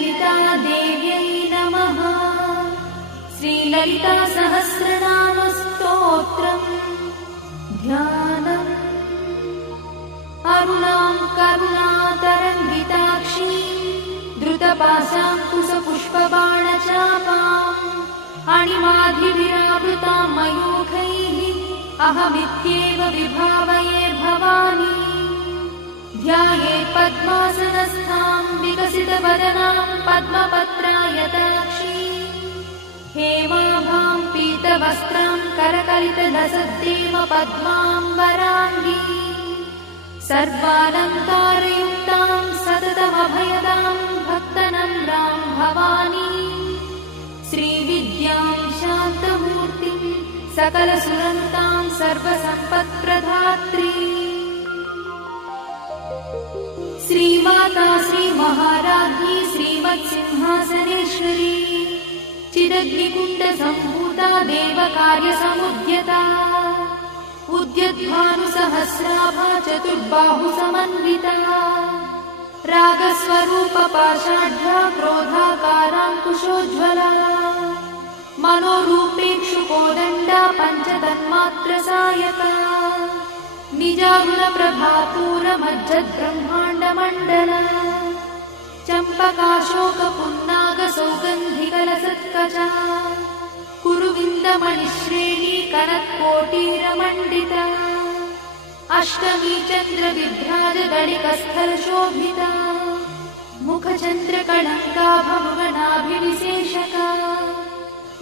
श्रीललितादेव्यै नमः। श्रीललितासहस्रनामस्तोत्रम् ध्यानम्। अरुणां करुणातरङ्गिताक्षीं द्रुतपाशाङ्कुशपुष्पबाणचापाम् अणिमाधिविरावृतां मयूखैः अहमित्येव विभावये भवानी। ध्यायेत् पद्मासनस्थां विकसितवदनां पद्मपत्रायताक्षीं हेमाभां पीतवस्त्रां करकलितलसद्देव पद्माम्बराङ्गी सर्वालङ्कारयुक्तां सततमभयदां भक्तनम्रां भवानी। श्रीविद्यां शान्तमूर्तिं सकलसुरन्तां सर्वसम्पत्प्रदात्री श्रीमाता श्रीमहाराज्ञी श्रीमत्सिंहासनेश्वरी चिदग्निकुण्डसम्भूता देवकार्यसमुद्यता उद्यद्भानुसहस्राभा चतुर्बाहुसमन्विता रागस्वरूपपाषाढ्या क्रोधाकाराङ्कुशोज्ज्वला मनोरूपेक्षुकोदण्डा पञ्चतन्मात्रसायका निजारुणप्रभापूरमज्जद्ब्रह्माण्डमण्डला चम्पकाशोकपुन्नागसौगन्धिकलसत्कजा कुरुविन्दमणिश्रेणी कनत्कोटीरमण्डिता अष्टमी चन्द्रविभ्राजदलिकस्थलशोभिता मुखचन्द्रकलङ्काभमृगनाभिविशेषका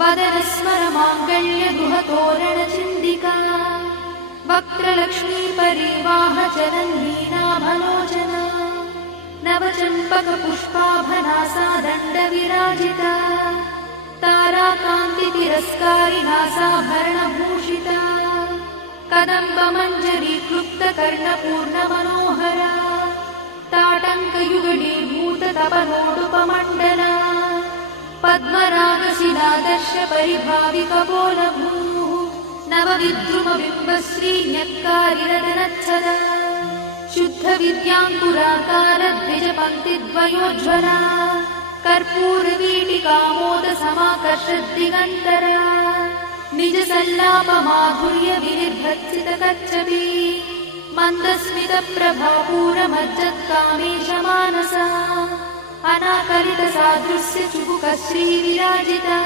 वदनस्मरमाङ्गल्यगृहतोरणचिन्दिका वक्त्रलक्ष्मीपरिवाहचरन्नीनाभलोचना नवचम्पकपुष्पाभनासा दण्डविराजिता ताराकान्तितिरस्कारिनासाभरणभूषिता कदम्बमञ्जरीक्लुप्तकर्णपूर्णमनोहरा ताटङ्कयुगलीभूततपनोडुपमण्डला पद्मरागशिलादर्शपरिभाविकपोलभूः नवविद्रुमबिम्बश्रीन्यक्कारिरदनच्छदा शुद्धविद्याङ्कुराकारद्विजपङ्क्तिद्वयोज्ज्वला कर्पूरवीटिकामोदसमाकर्षद्दिगन्तरा निजसल्लापमाधुर्यविनिर्भर्त्सितकच्छपी मन्दस्मितप्रभापूरमज्जत्कामेशमानसा अनाकलितसादृश्यचुबुकश्रीविराजिता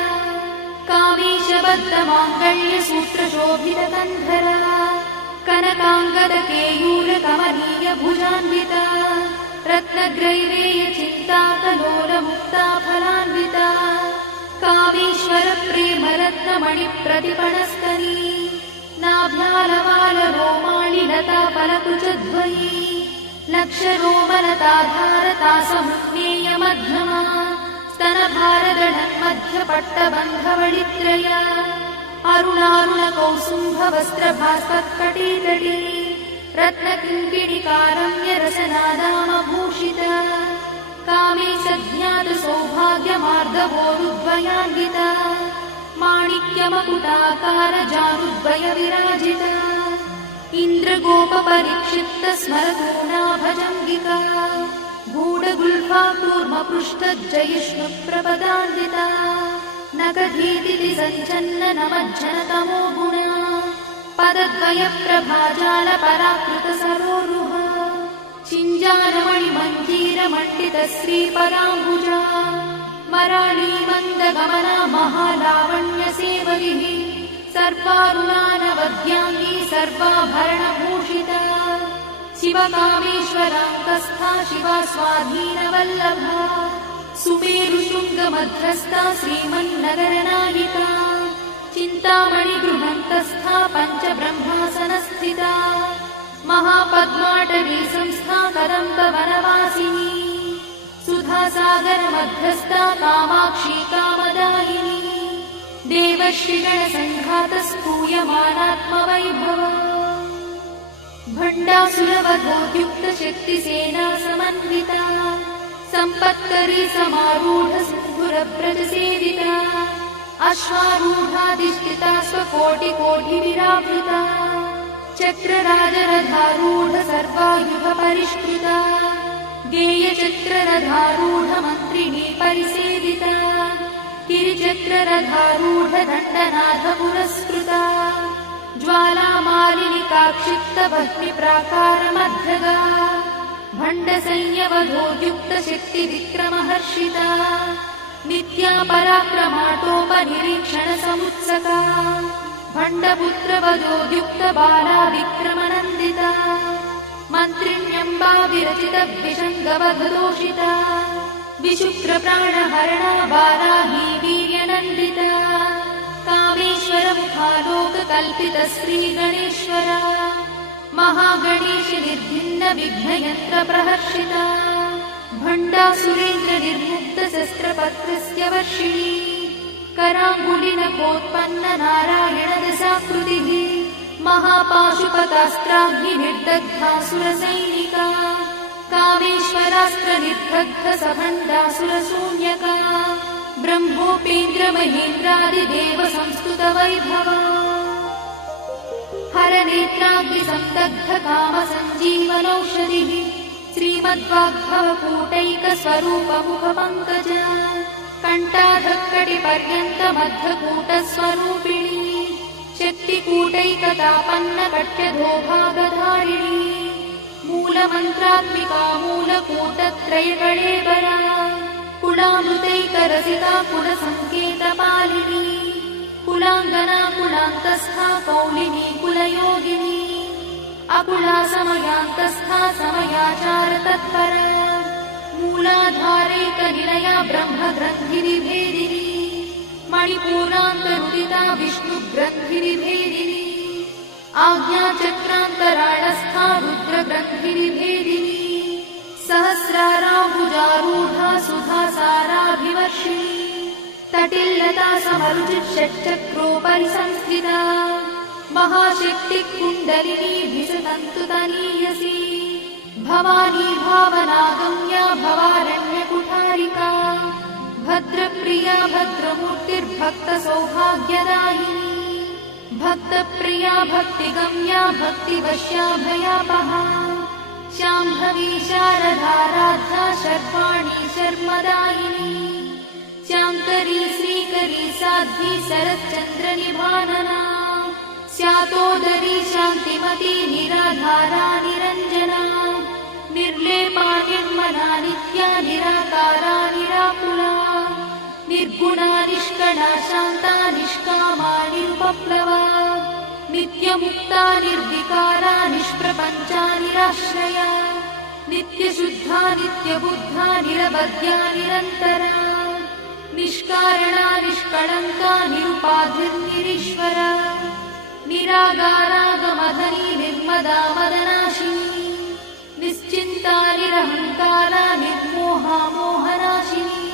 कामेशबद्धमाङ्गल्यसूत्रशोभितकन्धरा कनकाङ्गदकेयूरकमनीयभुजान्विता रत्नग्रैवेयचिन्ताकलोलमुक्ताफलान्विता कामेश्वरप्रेमरत्नमणिप्रतिपणस्तनी नाभ्यालवालरोमाणिलताफलकुचद्वयी लक्षरोमलताधारतासमुज्ञेयमध्यमा स्तनभारदढन्मध्यपट्टबन्धवळित्रया अरुणारुणकौसुम्भवस्त्रभास्पत्कटीतटी रत्नकिङ्किणिकारम्यरसनादामभूषिता कामे सज्ञातसौभाग्यमार्गवोरुद्वयान्विता माणिक्यमकुटाकारजानुद्वयविराजिता इन्द्रगोपपरिक्षिप्तस्मरतूणाभजङ्गिका गूढगुल्फा कूर्मपृष्ठज्जयिष्णुप्रपदान्विता नखधीतिति सञ्चन्ननमज्जनतमो गुणा पदद्वयप्रभाजालपराकृतसरोरुहा चिञ्जानमणिमञ्जीरमण्डितश्रीपदाम्बुजा मराळीमन्दगमना महालावण्यसेवलिः सर्वारुणानवद्याङ्गी सर्वाभरणभूषिता शिवकामेश्वराङ्कस्था शिवा स्वाधीनवल्लभा सुमेरुशृङ्गमध्यस्था श्रीमन्नगरनायिका चिन्तामणिगृहन्तस्था पञ्चब्रह्मासनस्थिता महापद्माटवी संस्था कदम्बवनवासिनी सुधासागरमध्यस्था कामाक्षी कामदायिनी देवर्षिगणसङ्घातस्तूयमानात्मवैभवा भण्डासुरवधोद्युक्तशक्तिसेना समन्विता सम्पत्करी समारूढसिन्धुरव्रजसेविता अश्वारूढाधिष्ठिता स्वकोटिकोटिविरावृता चक्रराजरथारूढ सर्वायुधपरिष्कृता गेयचक्ररथारूढमन्त्रिणी परिसेविता गिरिचक्ररथारूढदण्डनाथ पुरस्कृता ज्वालामालिनिकाक्षिप्तभक्तिप्राकारमध्यगा भण्डसंयवधोद्युक्तशक्तिविक्रमहर्षिता नित्या पराक्रमाटोपनिरीक्षणसमुत्सका भण्डपुत्रवधोद्युक्तबाला विक्रमनन्दिता मन्त्रिण्यम्बा विरचितद्विषङ्गवधदोषिता विशुक्रप्राणहरणा वाराही वीर्यनन्दिता कामेश्वरमुखालोककल्पितश्रीगणेश्वरा महागणेश निर्भिन्नविघ्नयन्त्रप्रहर्षिता भण्डासुरेन्द्रनिर्मुक्तशस्त्रपत्रस्य वर्षिणी कराङ्गुलिनखोत्पन्ननारायणदशाकृतिः महापाशुपतास्त्राग्निर्दग्धासुरसैनिका कामेश्वरास्त्रनिर्दग्धसभण्डासुरशून्यका ब्रह्मोपेन्द्रमहेन्द्रादिदेवसंस्तुतवैभवा हरनेत्राग्निसन्दग्धकामसञ्जीवनौषधिः श्रीमद्वाग्भवकूटैकस्वरूपमुखपङ्कज कण्ठाधक्कटिपर्यन्तमद्धकूटस्वरूपिणी शक्तिकूटैकतापन्नकट्यधोभागधारिणी मूलमन्त्रात्मिका मूलकूटत्रयकळेबरा कुलामृतैकरसिका कुलसङ्केतपालिनी कुलाङ्गना कुलान्तस्था कौलिनी कुलयोगिनी अकुला समयान्तस्था समयाचारतत्परा मूलाधारैकनिलया ब्रह्मग्रन्थिनिभेदिनी मणिपूरान्तरुदिता विष्णुग्रन्थिनिभेदिनी आज्ञाचक्रान्तराळस्था रुद्रग्रन्थिनिभेदिनी सहस्राराम्बुजारूढा सुधासाराभिवर्षिणी तटिल्लता समरुचिषट्चक्रोपरि संस्थिता महाशक्तिकुण्डलिनी विसतन्तुतनीयसी भवानी भावनागम्या भवारण्यकुठारिका भद्रप्रिया भद्रमूर्तिर्भक्तसौभाग्यदायिनी भक्तप्रिया भक्तिगम्या भक्तिवश्या भयापहा शाम्भवी शारदाराध्या शर्वाणी शर्मदायिनी शाङ्करी श्रीकरी साध्वी शरच्चन्द्रनिभानना स्यातोदरी शान्तिमती निराधारा निरञ्जना निर्लेपा निर्मला नित्या निराकारा निराकुला निर्गुणा निष्कणा शान्ता निष्कामा निरुपप्लवा नित्यमुक्ता निर्विकारा निष्प्रपञ्चा निराश्रया नित्यशुद्धा नित्यबुद्धा निरवध्या निरन्तरा निष्कारणा निष्कळङ्का निरुपाधिर्निरीश्वरा निरागारागमधनी निर्मदा मदनाशिनी निश्चिन्ता निरहङ्कारा निर्मोहा मोहनाशिनी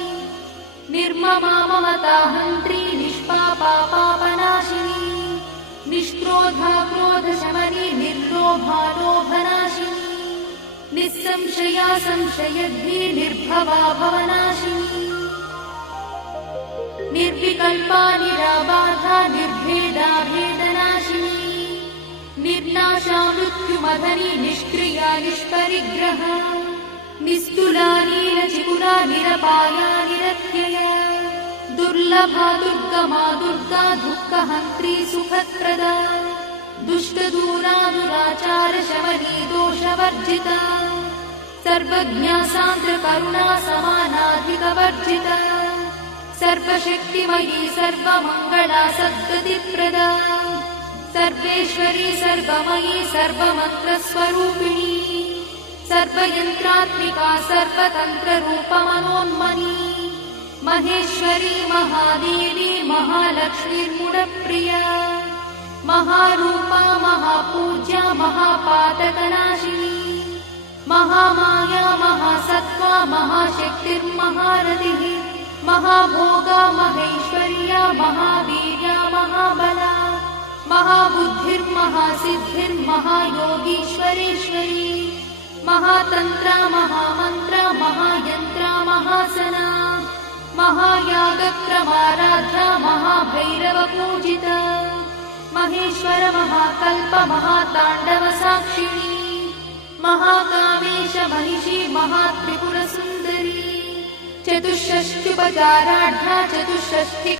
निर्ममा ममता हन्त्री निष्पापा पापनाशिनी निष्क्रोधा क्रोधशमनी निर्लोभा लोभनाशिनी निस्संशया संशयद्धी निर्भवा भवनाशिनी निर्विकल्पा निराबाधा निर्भेदा भेदनाशिनी निर्नाशा मृत्युमधनी निष्क्रिया निष्परिग्रहा निस्तुला नीलचिकुरा निरपाया निरत्यया दुर्लभा दुर्गमा दुर्गा दुःखहन्त्री सुखप्रदा दुष्टदूरा दुराचारशमनी दोषवर्जिता सर्वज्ञा सान्द्रकरुणा समानाधिकवर्जिता सर्वशक्तिमयी सर्वमङ्गला सद्गतिप्रदा सर्वेश्वरी सर्वमयी सर्वमन्त्रस्वरूपिणी सर्वयन्त्रात्मिका सर्वतन्त्ररूपमनोन्मनी महेश्वरी महादेवी महालक्ष्मीर्मुडप्रिया महारूपा महापूज्या महापातकनाशिनी महामाया महासत्त्वा महाशक्तिर्महारथिः महाभोगा महेश्वर्या महावीर्या महाबला महाबुद्धिर्महासिद्धिर्महायोगीश्वरेश्वरी महातन्त्रा महामन्त्रा महायन्त्रा महासना महायागक्रमाराध्या महाभैरवपूजिता महेश्वर महाकल्प महाताण्डवसाक्षिणी महाका महाकामेश महिषी महात्रिपुरसुन्दरी चतुष्षष्ट्युपचाराढ्या चतुष्षष्टि